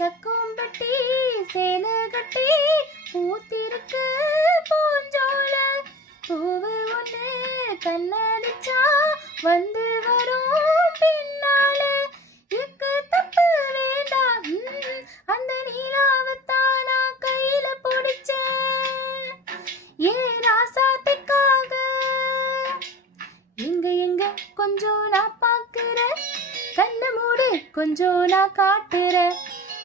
சக்கும்பட்டி சேலை கட்டி பூத்திருக்கு பூஞ்சோல பூவு ஒண்ணு கண்ணடிச்சா வந்து வரும் பின்னால இக்கு தப்பு வேண்டாம் அந்த நீலாவத்தான் நான் கையில பிடிச்சேன் ஏ ராசாத்துக்காக எங்க எங்க கொஞ்சம் நான் பாக்குறேன் கண்ண மூடு கொஞ்சம் நான் காட்டுறேன்